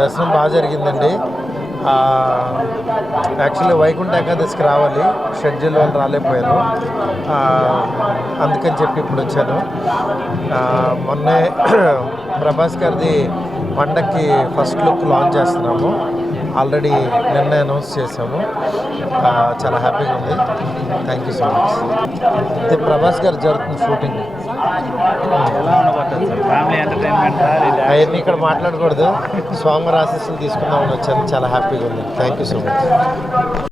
దర్శనం బాగా జరిగిందండి. యాక్చువల్లీ వైకుంఠ ఏకాదశికి రావాలి, షెడ్యూల్ వల్ల రాలేకపోయాను. అందుకని చెప్పి ఇప్పుడు వచ్చాను. మొన్నే ప్రభాస్ గారిది పండక్కి ఫస్ట్ లుక్ లాంచ్ చేస్తున్నాము. ఆల్రెడీ నిన్న అనౌన్స్ చేసాము. చాలా హ్యాపీగా ఉంది. Thank you so much. ఇది ప్రభాస్ గారు జరుగుతుంది షూటింగ్. అవన్నీ ఇక్కడ మాట్లాడకూడదు. స్వామి ఆశీస్సులు తీసుకుందామని వచ్చాను. చాలా హ్యాపీగా ఉంది. Thank you so much.